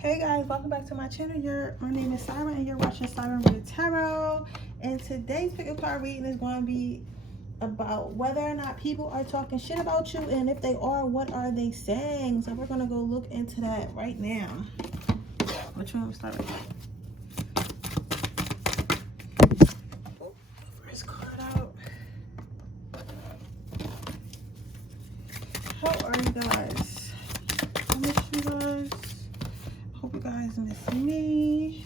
Hey guys, welcome back to my channel. My name is Siren and you're watching Siren Redd Tarot. And today's pick a card reading is going to be about whether or not people are talking shit about you, and if they are, what are they saying? So we're going to go look into that right now. Which one we start with? Oh, first card out. How are you guys? I miss you guys. Hope you guys miss me.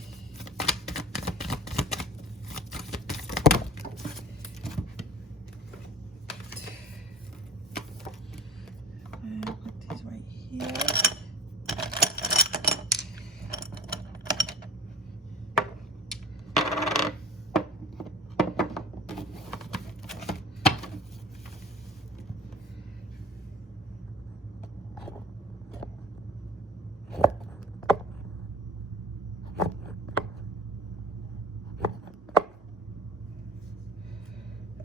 And put these right here.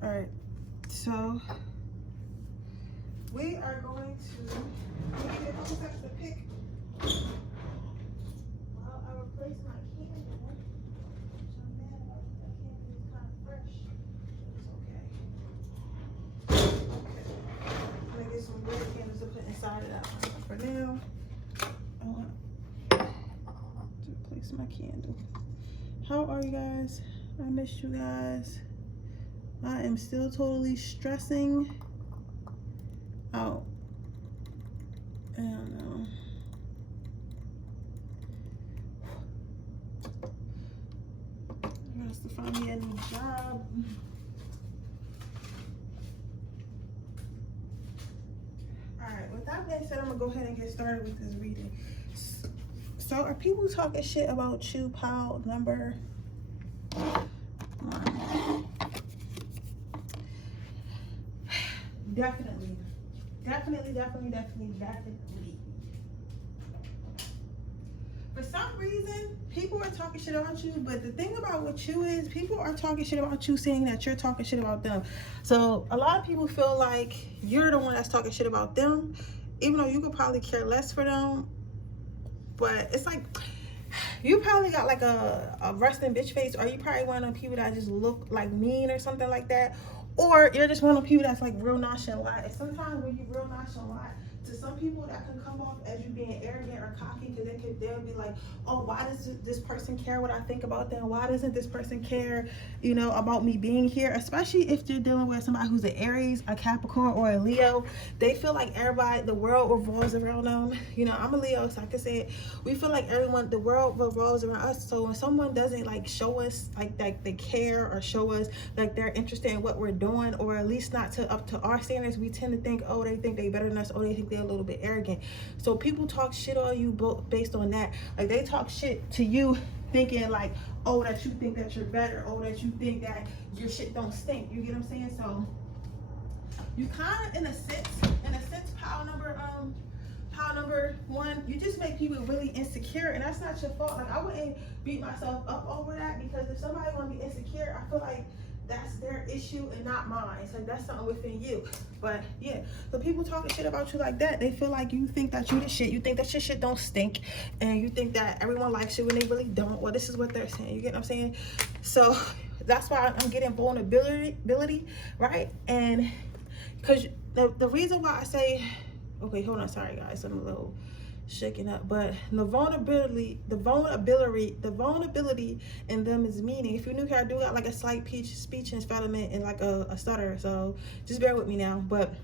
Alright, so we are going to pick while I replace my candle, which I'm mad about because that candle is kind of fresh. It's okay. Okay. I'm gonna get some red candles to put inside of that one. For now, I want to replace my candle. How are you guys? I missed you guys. I am still totally stressing out. I don't know. I got to find me a new job. Alright, with that being said, I'm going to go ahead and get started with this reading. So, are people talking shit about you, pile number 1? Definitely. For some reason, people are talking shit about you, but the thing about what you is, people are talking shit about you saying that you're talking shit about them. So a lot of people feel like you're the one that's talking shit about them, even though you could probably care less for them. But it's like, you probably got like a resting bitch face, or you probably one of the people that just look like mean or something like that. Or you're just one of the people that's like real nonchalant. And sometimes when you're real nonchalant, to some people that can come off as you being arrogant or cocky, because they'll be like, oh, why does this person care what I think about them? Why doesn't this person care, you know, about me being here? Especially if you're dealing with somebody who's an Aries, a Capricorn, or a Leo. They feel like everybody, the world revolves around them. You know, I'm a Leo, so I can say it. We feel like the world revolves around us. So when someone doesn't like show us like they care, or show us like they're interested in what we're doing, or at least not up to our standards, we tend to think, oh, they think they better than us, or they think they're a little bit arrogant. So people talk shit on you based on that. Like they talk shit to you thinking like, oh, that you think that you're better, or that you think that your shit don't stink. You get what I'm saying? So you kind of, in a sense, pile number 1, you just make people really insecure, and that's not your fault. Like I wouldn't beat myself up over that, because if somebody want to be insecure, I feel like that's their issue and not mine. So that's something within you. But yeah, the people talking shit about you like that, they feel like you think that you the shit. You think that your shit don't stink, and you think that everyone likes you when they really don't. Well, this is what they're saying. You get what I'm saying? So that's why I'm getting vulnerability, right? And because the reason why I say, okay, hold on, sorry guys, I'm a little shaking up, but the vulnerability in them is meaning. If you're new here, I do got like a slight speech impediment and like a stutter, so just bear with me now. But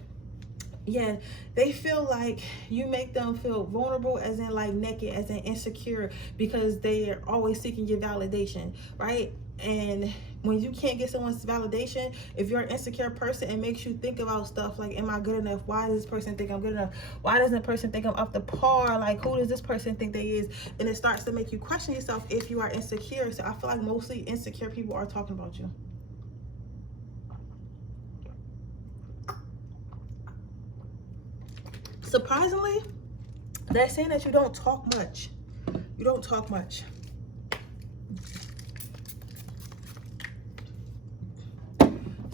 yeah, they feel like you make them feel vulnerable, as in like naked, as in insecure, because they are always seeking your validation, right? And when you can't get someone's validation, if you're an insecure person, it makes you think about stuff like, am I good enough? Why does this person think I'm good enough? Why doesn't the person think I'm up to par? Like, who does this person think they is? And it starts to make you question yourself if you are insecure. So I feel like mostly insecure people are talking about you. Surprisingly, they're saying that you don't talk much. You don't talk much.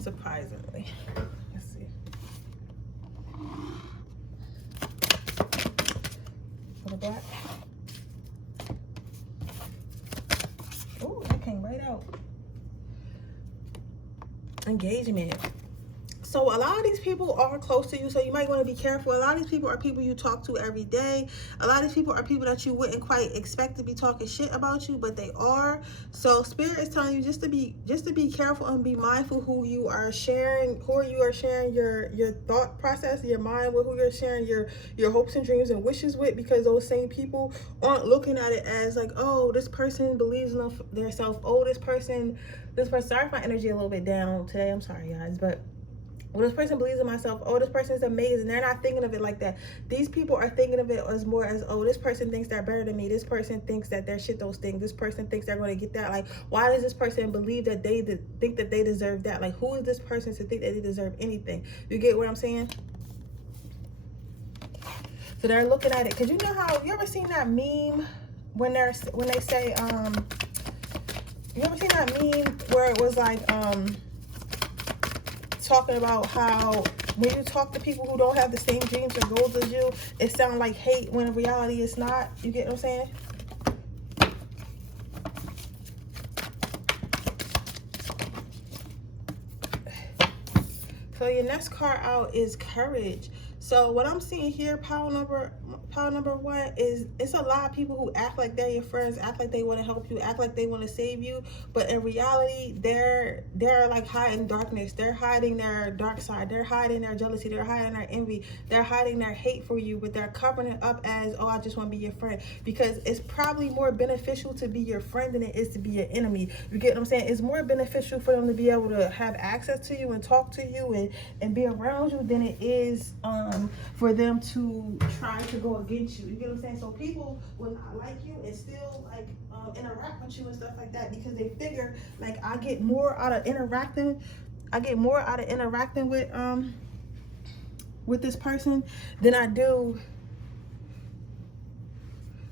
Surprisingly. Let's see. For the black. out. Engagement. So a lot of these people are close to you, so you might want to be careful. A lot of these people are people you talk to every day. A lot of these people are people that you wouldn't quite expect to be talking shit about you, but they are. So Spirit is telling you just to be careful and be mindful who you are sharing your thought process, your mind with, who you're sharing your hopes and dreams and wishes with, because those same people aren't looking at it as like, oh, this person believes in themselves. Oh, this person. Sorry if my energy a little bit down today. I'm sorry, guys, but. Well, this person believes in myself. Oh, this person is amazing. They're not thinking of it like that. These people are thinking of it as more as, oh, this person thinks they're better than me. This person thinks that they're shit those things. This person thinks they're going to get that. Like, why does this person believe that they think that they deserve that? Like, who is this person to think that they deserve anything? You get what I'm saying? So they're looking at it. Because you know how, you ever seen that meme when they say, you ever seen that meme where it was like, talking about how when you talk to people who don't have the same dreams or goals as you, it sounds like hate when in reality it's not. You get what I'm saying? So your next card out is courage. So what I'm seeing here, pile number one, is it's a lot of people who act like they're your friends, act like they want to help you, act like they want to save you, but in reality they're like hiding darkness. They're hiding their dark side. They're hiding their jealousy. They're hiding their envy. They're hiding their hate for you, but they're covering it up as, oh, I just want to be your friend, because it's probably more beneficial to be your friend than it is to be your enemy. You get what I'm saying? It's more beneficial for them to be able to have access to you and talk to you and be around you than it is for them to try to go against you. You get what I'm saying? So people will not like you and still like interact with you and stuff like that, because they figure like I get more out of interacting with this person than I do.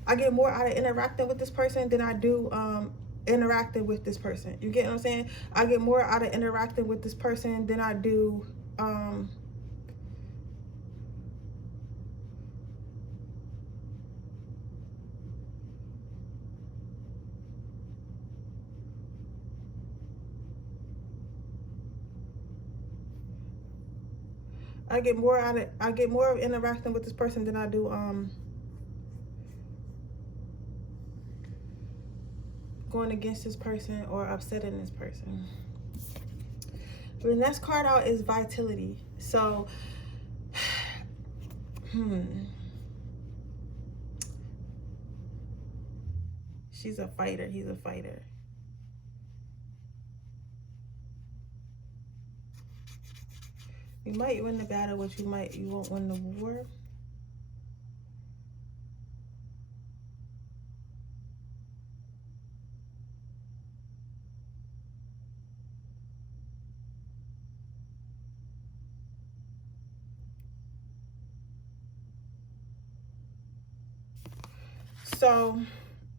I get more out of interacting with this person than I do interacting with this person. You get what I'm saying? I get more out of interacting with this person than I do I get more of interacting with this person than I do going against this person or upsetting this person. The next card out is vitality. So she's a fighter, he's a fighter. You might win the battle, but you won't win the war. So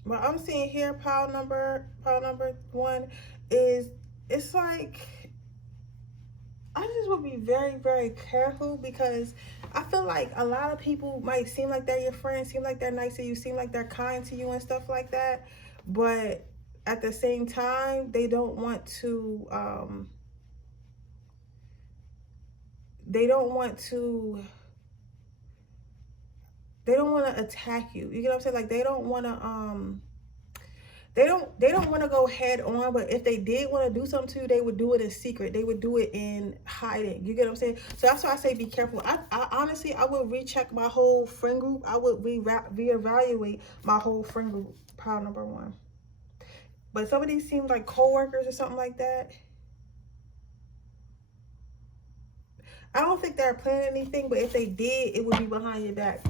what I'm seeing here, pile number one, is it's like I just would be very, very careful, because I feel like a lot of people might seem like they're your friends, seem like they're nice to you, seem like they're kind to you and stuff like that, but at the same time they don't want to attack you. You get what I'm saying? Like they don't want to they don't want to go head on, but if they did want to do something to you, they would do it in secret. They would do it in hiding. You get what I'm saying? So that's why I say be careful. I honestly, I would recheck my whole friend group. I would reevaluate my whole friend group, pile number one. But some of these seem like co-workers or something like that. I don't think they're planning anything, but if they did, it would be behind your back.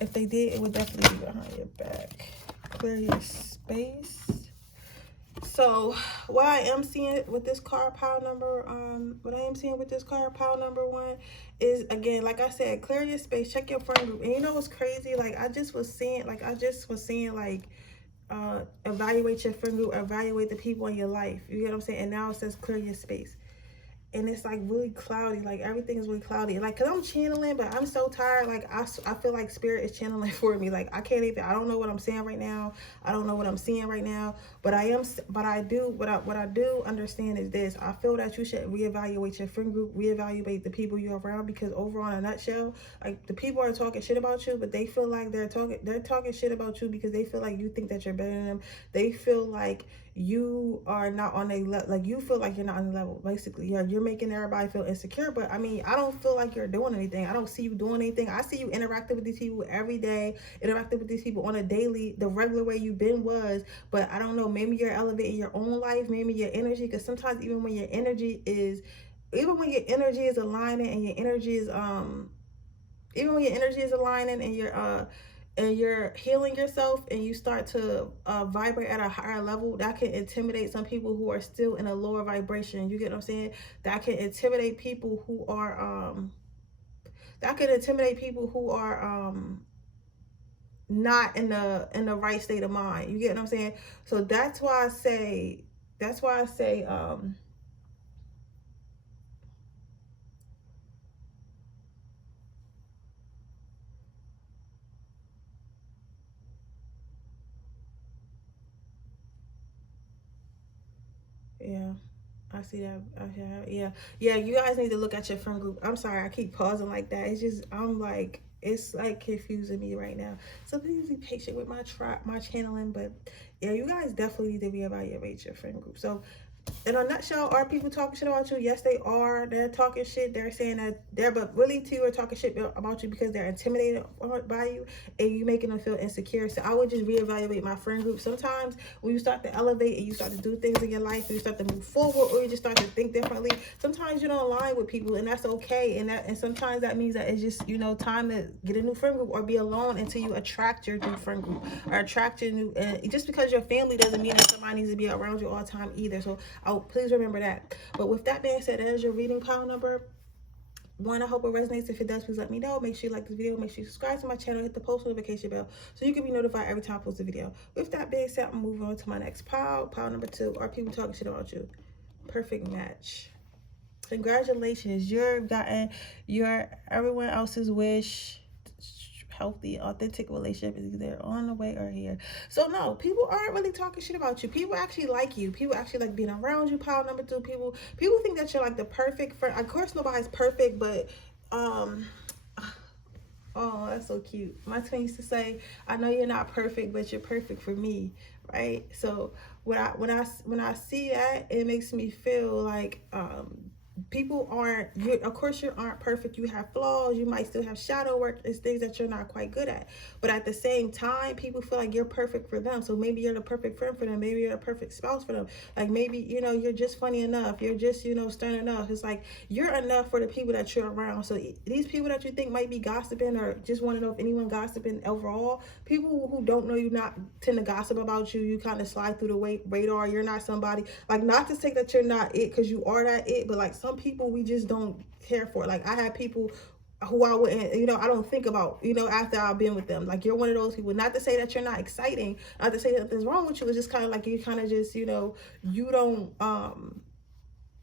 If they did, it would definitely be behind your back. Clear your space. So what I am seeing with this card, pile number one, is, again, like I said, clear your space, check your friend group. And you know what's crazy? Like I just was seeing evaluate your friend group, evaluate the people in your life. You get what I'm saying? And now it says clear your space. and it's like really cloudy, like everything is really cloudy, like because I'm channeling, but I'm so tired. Like I feel like spirit is channeling for me. Like I can't even, I don't know what I'm saying right now, I don't know what I'm seeing right now, but I do, what I do understand is this: I feel that you should reevaluate your friend group, reevaluate the people you're around, because overall, in a nutshell, like the people are talking shit about you, but they feel like they're talking shit about you because they feel like you think that you're better than them. They feel like you are not on a level, like you feel like you're not on the level, basically. Yeah, you're making everybody feel insecure, but I mean, I don't feel like you're doing anything. I don't see you doing anything. I see you interacting with these people every day, interacting with these people on a daily, the regular way you've been was, but I don't know, maybe you're elevating your own life, maybe your energy, because sometimes even when your energy is aligning, and your energy is even when your energy is aligning, and you're healing yourself, and you start to vibrate at a higher level, that can intimidate some people who are still in a lower vibration. You get what I'm saying? That can intimidate people who are not in the right state of mind. You get what I'm saying? So that's why I say yeah, I see that. Yeah. You guys need to look at your friend group. I'm sorry, I keep pausing like that. It's just, it's like confusing me right now. So please be patient with my channeling. But yeah, you guys definitely need to reevaluate your friend group. So in a nutshell, are people talking shit about you? Yes, they are. They're talking shit. They're saying that but really too are talking shit about you because they're intimidated by you, and you making them feel insecure. So I would just reevaluate my friend group. Sometimes when you start to elevate and you start to do things in your life, you start to move forward, or you just start to think differently, sometimes you don't align with people, and that's okay. And sometimes that means that it's just, time to get a new friend group, or be alone until you attract your new friend group, or attract your new. And just because your family doesn't mean that somebody needs to be around you all the time either. So please remember that. But with that being said, that is your reading pile number 1. I hope it resonates. If it does, please let me know. Make sure you like this video. Make sure you subscribe to my channel. Hit the post notification bell so you can be notified every time I post a video. With that being said, I'm moving on to my next pile. Pile number 2. Are people talking shit about you? Perfect match. Congratulations. You've gotten your everyone else's wish. Healthy, authentic relationship is either on the way or here. So no, people aren't really talking shit about you. People actually like you. People actually like being around you. Pile number 2. People think that you're like the perfect friend. Of course, nobody's perfect, but oh, that's so cute. My twin used to say, "I know you're not perfect, but you're perfect for me." Right? So when I see that, it makes me feel like people aren't, of course you aren't perfect. You have flaws. You might still have shadow work. It's things that you're not quite good at, but at the same time, people feel like you're perfect for them. So maybe you're the perfect friend for them. Maybe you're a perfect spouse for them. Like maybe you're just funny enough. You're just stern enough. It's like you're enough for the people that you're around. So these people that you think might be gossiping, or just want to know if anyone gossiping overall, people who don't know you not tend to gossip about you. You kind of slide through the radar. You're not somebody, like, not to say that you're not it, because you are that it, but like some people we just don't care for. Like I have people who I wouldn't, I don't think about, after I've been with them. Like you're one of those people. Not to say that you're not exciting, not to say that there's wrong with you. It's just kind of like you kind of just, you don't,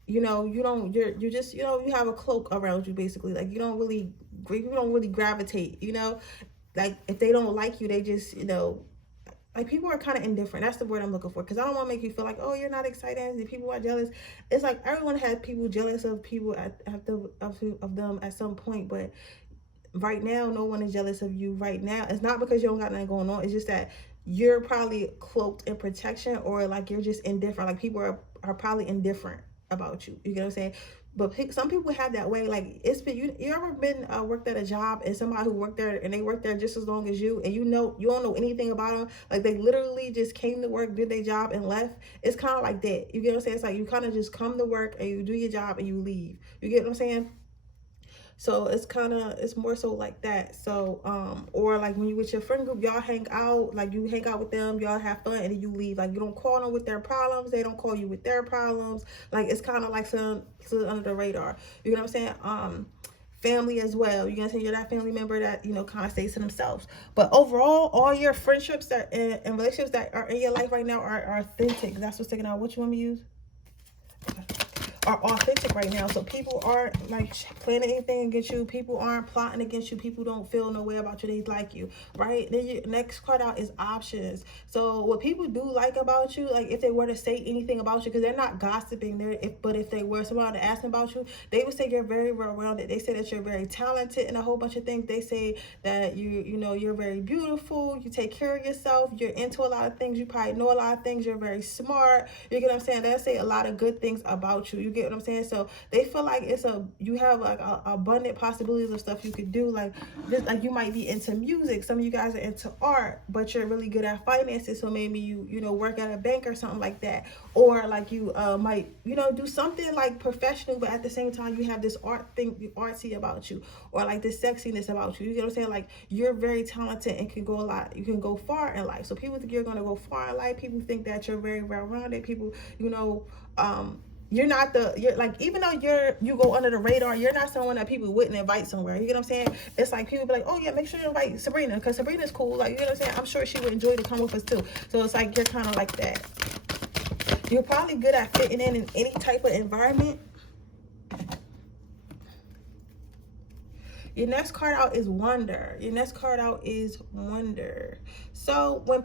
you're just, you have a cloak around you, basically. Like you don't really gravitate, like if they don't like you, they just, like people are kind of indifferent. That's the word I'm looking for, because I don't want to make you feel like, oh, you're not excited, the people are jealous. It's like everyone has people jealous of people of them at some point, but right now no one is jealous of you right now. It's not because you don't got nothing going on. It's just that you're probably cloaked in protection, or like you're just indifferent. Like people are probably indifferent about you. You get what I'm saying? But some people have that way. Like it's been, you ever been worked at a job, and somebody who worked there, and they worked there just as long as you, and you don't know anything about them. Like they literally just came to work, did their job, and left. It's kind of like that. You get what I'm saying? It's like you kind of just come to work and you do your job and you leave. You get what I'm saying? So it's more so like that. So or like when you with your friend group, y'all hang out, like you hang out with them, y'all have fun, and then you leave. Like you don't call them with their problems, they don't call you with their problems. Like it's kind of like some under the radar. You know what I'm saying? Family as well. You're gonna say you're that family member that kind of stays to themselves. But overall, all your friendships that and relationships that are in your life right now are authentic. That's what's taking out. What you want me to use? Okay. are authentic right now. So people aren't like planning anything against you. People aren't plotting against you. People don't feel no way about you. They like you, right? Then your next card out is options. So what people do like about you, like if they were to say anything about you, because they're not gossiping there, but if they were somebody to ask about you, they would say you're very well-rounded. They say that you're very talented in a whole bunch of things. They say that you know, you're very beautiful. You take care of yourself. You're into a lot of things. You probably know a lot of things. You're very smart. You get what I'm saying? They say a lot of good things about you. You get what I'm saying? So they feel like you have like a abundant possibilities of stuff you could do. Like this, like you might be into music. Some of you guys are into art, but you're really good at finances. So maybe you know, work at a bank or something like that. Or like you might, you know, do something like professional, but at the same time you have this artsy about you, or like this sexiness about you. You get what I'm saying? Like you're very talented and can go a lot. You can go far in life. So people think you're gonna go far in life. People think that you're very well-rounded. People, you know, you're like, even though you go under the radar, you're not someone that people wouldn't invite somewhere. You get what I'm saying? It's like people be like, oh yeah, make sure you invite Sabrina, because Sabrina's cool. Like, you get what I'm saying? I'm sure she would enjoy to come with us too. So it's like you're kind of like that. You're probably good at fitting in any type of environment. Your next card out is wonder. Your next card out is wonder. So when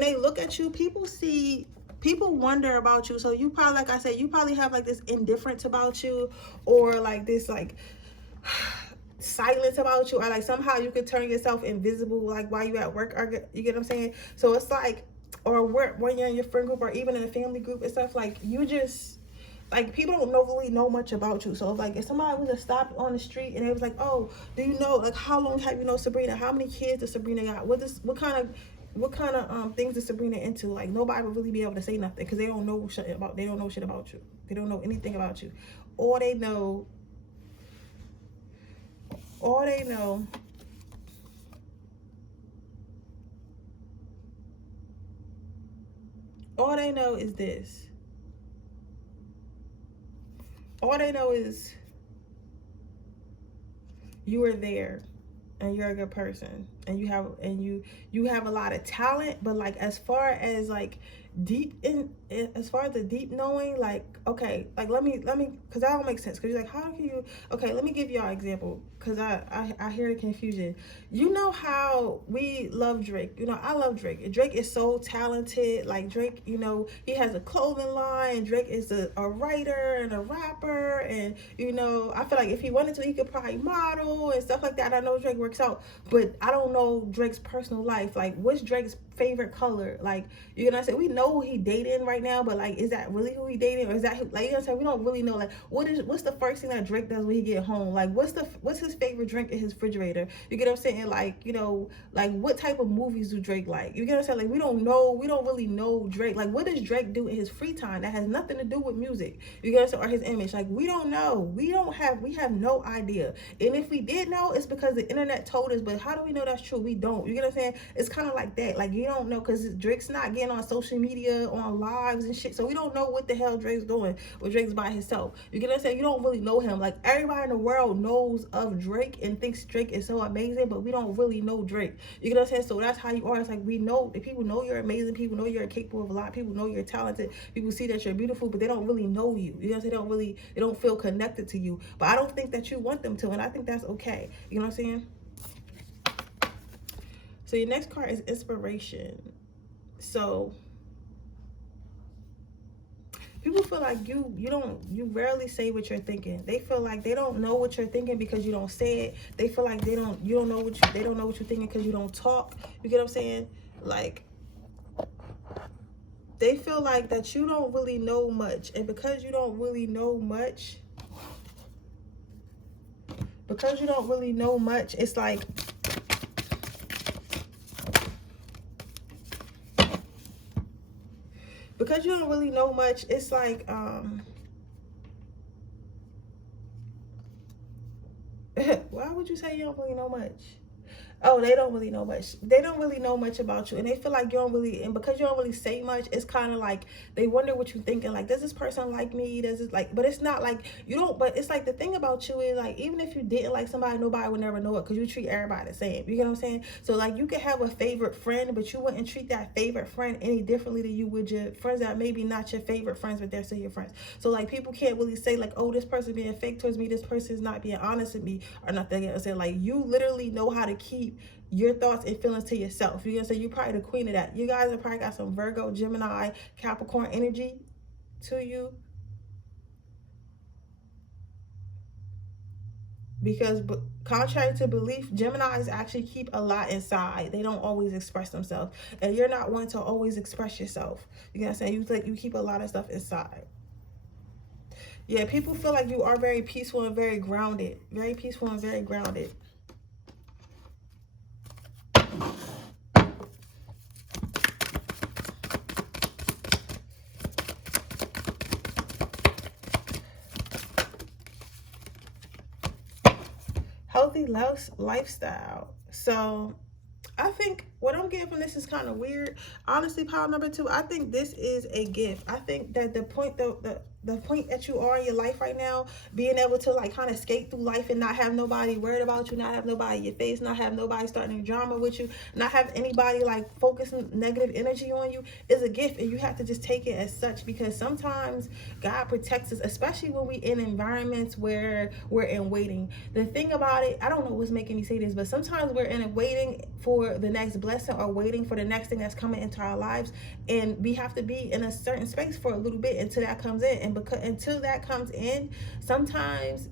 they look at you, people wonder about you. So you probably, like I said, you probably have like this indifference about you, or like this like silence about you, or like somehow you could turn yourself invisible, like while you at work. Or, you get what I'm saying? So it's like, or when you're in your friend group, or even in a family group and stuff, like you just, like, people don't really know much about you. So like if somebody was to stop on the street and they was like, oh, do you know, like, how long have you known Sabrina? How many kids does Sabrina got? What kind of things is Sabrina into? Like, nobody would really be able to say nothing, because they don't know shit about you. They don't know anything about you. All they know is this. All they know is you are there, and you're a good person, and you have a lot of talent. But like, as far as like as far as the deep knowing, like, okay, like let me, because that don't make sense. Because you're like, how can you, okay, let me give y'all an example, because I hear the confusion. You know how we love Drake? You know, I love Drake. Drake is so talented. Like, Drake, you know, he has a clothing line. Drake is a writer and a rapper, and you know, I feel like if he wanted to, he could probably model and stuff like that. I know Drake works out, but I don't know Drake's personal life. Like, what's Drake's favorite color? Like, you know what I'm saying? We know who he dating right now, but like, is that really who he dating, or is that who, like, you know what I'm saying? We don't really know. Like, what's the first thing that Drake does when he get home? Like, what's his favorite drink in his refrigerator? You get what I'm saying? Like, you know, like, what type of movies do Drake like? You get what I'm saying? Like, we don't really know Drake. Like, what does Drake do in his free time that has nothing to do with music? You get what I'm saying? Or his image? Like, we don't know. We have no idea. And if we did know, it's because the internet told us. But how do we know that's true? We don't. You get what I'm saying? It's kind of like that. Like, you don't know, because Drake's not getting on social media, on lives and shit. So we don't know what the hell Drake's doing, or Drake's by himself. You get what I'm saying? You don't really know him. Like, everybody in the world knows of Drake and thinks Drake is so amazing, but we don't really know Drake. You get what I'm saying? So that's how you are. It's like, we know that people know you're amazing. People know you're capable of a lot. People know you're talented. People see that you're beautiful, but they don't really know you. You know what I'm saying? They don't feel connected to you. But I don't think that you want them to, and I think that's okay. You know what I'm saying? So your next card is inspiration. So people feel like you rarely say what you're thinking. They feel like they don't know what you're thinking because you don't say it. They feel like they don't know what you're thinking because you don't talk. You get what I'm saying? Like, they feel like that you don't really know much, and because you don't really know much, it's like, because you don't really know much, it's like, why would you say you don't really know much? oh, they don't really know much. They don't really know much about you, and they feel like you don't really, and because you don't really say much, it's kind of like they wonder what you're thinking. Like, does this person like me? Does it like? But it's not like you don't. But it's like the thing about you is like, even if you didn't like somebody, nobody would never know it because you treat everybody the same. You get what I'm saying? So like, you could have a favorite friend, but you wouldn't treat that favorite friend any differently than you would your friends that maybe not your favorite friends, but they're still your friends. So like, people can't really say like, oh, this person being fake towards me, this person is not being honest with me, or nothing. You know what I'm saying? Like, you literally know how to keep your thoughts and feelings to yourself. You're gonna say you're probably the queen of that. You guys have probably got some Virgo, Gemini, Capricorn energy to you, because contrary to belief, Geminis actually keep a lot inside. They don't always express themselves, and you're not one to always express yourself. You know what I'm saying? You keep a lot of stuff inside. Yeah, people feel like you are very peaceful and very grounded. Very peaceful and very grounded. Healthy lifestyle. So I think what I'm getting from this is kind of weird. Honestly, pile number 2, I think this is a gift. I think that the point that you are in your life right now, being able to like kind of skate through life and not have nobody worried about you, not have nobody in your face, not have nobody starting drama with you, not have anybody like focusing negative energy on you, is a gift, and you have to just take it as such, because sometimes God protects us, especially when we in environments where we're in waiting. The thing about it, I don't know what's making me say this, but sometimes we're in waiting for the next blessing or waiting for the next thing that's coming into our lives, and we have to be in a certain space for a little bit until that comes in. And because until that comes in, sometimes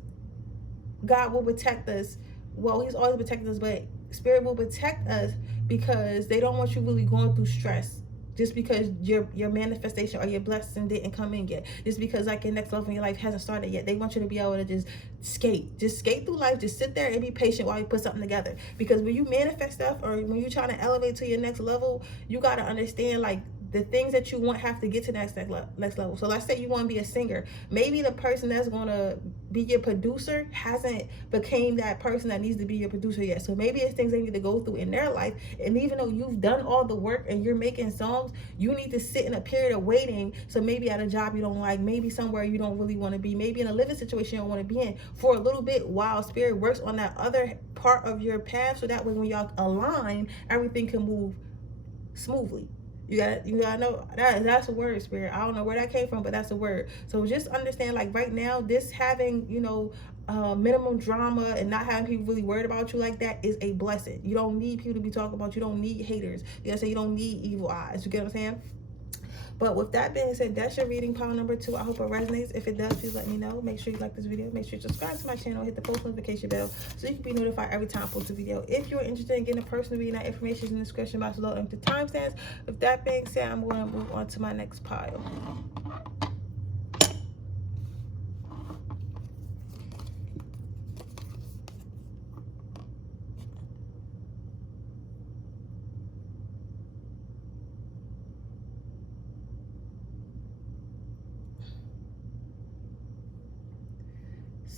God will protect us. Well, he's always protecting us, but Spirit will protect us because they don't want you really going through stress just because your manifestation or your blessing didn't come in yet, just because like your next level in your life hasn't started yet. They want you to be able to just skate through life, just sit there and be patient while you put something together. Because when you manifest stuff, or when you're trying to elevate to your next level, you got to understand like the things that you want have to get to next level. So let's say you want to be a singer. Maybe the person that's going to be your producer hasn't became that person that needs to be your producer yet. So maybe it's things they need to go through in their life. And even though you've done all the work and you're making songs, you need to sit in a period of waiting. So maybe at a job you don't like, maybe somewhere you don't really want to be, maybe in a living situation you don't want to be in for a little bit, while Spirit works on that other part of your path, so that way when y'all align, everything can move smoothly. You gotta know that's a word, Spirit. I don't know where that came from, but that's a word. So just understand, like right now, this having, minimum drama and not having people really worried about you like that is a blessing. You don't need people to be talking about you. Don't need haters. You gotta say you don't need evil eyes. You get what I'm saying? But with that being said, that's your reading, pile number 2. I hope it resonates. If it does, please let me know. Make sure you like this video. Make sure you subscribe to my channel. Hit the post notification bell so you can be notified every time I post a video. If you're interested in getting a personal reading, that information is in the description box below and the timestamps. With that being said, I'm going to move on to my next pile.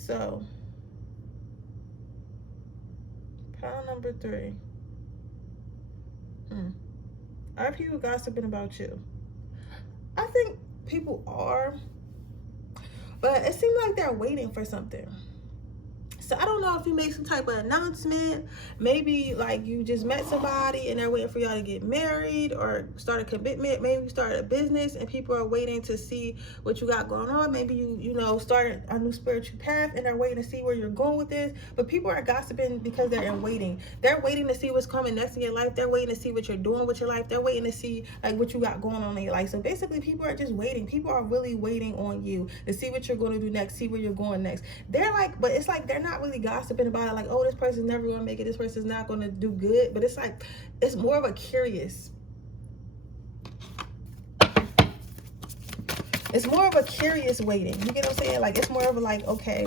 So, pile number 3. Are people gossiping about you? I think people are, but it seems like they're waiting for something. So I don't know if you make some type of announcement, maybe like you just met somebody and they're waiting for y'all to get married or start a commitment. Maybe you started a business and people are waiting to see what you got going on. Maybe you started a new spiritual path and they're waiting to see where you're going with this. But people are gossiping because they're in waiting. They're waiting to see what's coming next in your life. They're waiting to see what you're doing with your life. They're waiting to see like what you got going on in your life. So basically people are just waiting. People are really waiting on you to see what you're going to do next, see where you're going next. They're like, but it's like they're not really gossiping about it, like, oh, this person's never gonna make it, this person's not gonna do good. But it's like, it's more of a curious, it's more of a curious waiting. You get what I'm saying? Like, it's more of a like, okay,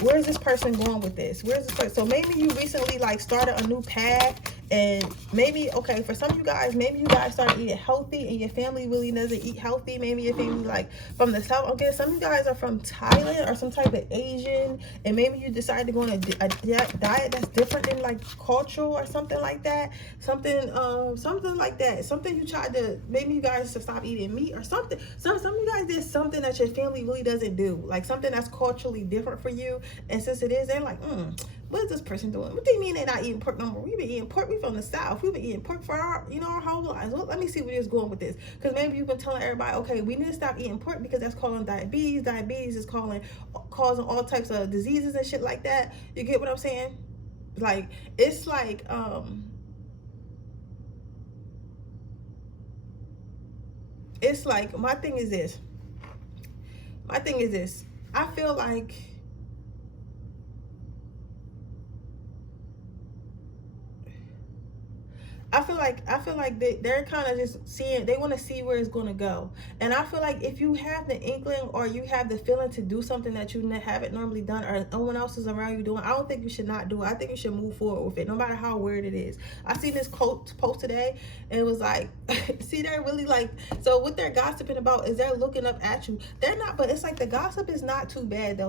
where is this person going with this? Where's this person? So maybe you recently like started a new path And maybe, okay, for some of you guys, maybe you guys start eating healthy and your family really doesn't eat healthy. Maybe your family like from the South. Okay, some of you guys are from Thailand or some type of Asian, and maybe you decide to go on a diet that's different than like cultural or something like that. Something like that. Something you tried to, maybe you guys to stop eating meat or something. Some of you guys did something that your family really doesn't do, like something that's culturally different for you. And since it is, they're like, what is this person doing? What do you mean they're not eating pork no more? We've been eating pork. We from the South. We've been eating pork for our whole lives. Well, let me see where it's going with this. Because maybe you've been telling everybody, okay, we need to stop eating pork because that's causing diabetes. Diabetes is causing all types of diseases and shit like that. You get what I'm saying? Like, it's like, my thing is this. I feel like they're kind of just seeing, they want to see where it's going to go. And I feel like if you have the inkling or you have the feeling to do something that you haven't normally done or no one else is around you doing, I don't think you should not do it. I think you should move forward with it, no matter how weird it is. I seen this quote post today and it was like, see, they're really like, so what they're gossiping about is they're looking up at you. They're not, but it's like the gossip is not too bad though.